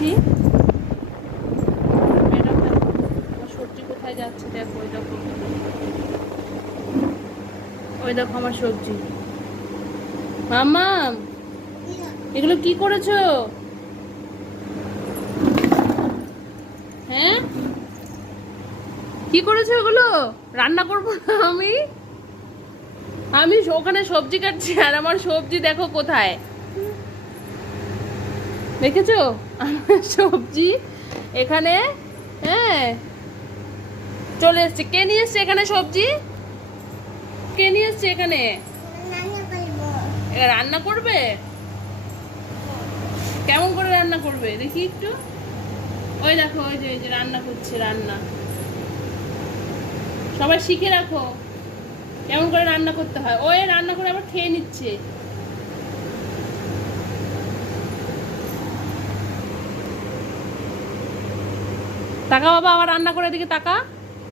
করছি। ম্যাডাম দেখো আমার সবজি কোথায় যাচ্ছে, দেখো ওই দেখো, ওই দেখো আমার সবজি। মাম্মা এগুলো কি করেছো? হ্যাঁ কি করেছো এগুলো? রান্না করবো না আমি? আমি ওখানে সবজি কাটছি আর আমার সবজি দেখো কোথায়, দেখেছো আমার সবজি এখানে। হ্যাঁ চলে এসছে। কে নিয়ে এসছে এখানে সবজি? কে নিয়ে এসছে এখানে? রান্না করবে? কেমন করে রান্না করবে দেখি একটু। ওই দেখো ওই যে রান্না করছে, রান্না সবাই শিখে রাখো কেমন করে রান্না করতে হয়। ওই রান্না করে আবার খেয়ে নিচ্ছে। তাকা বাবা, আবার রান্না করে, দিকে তাকা।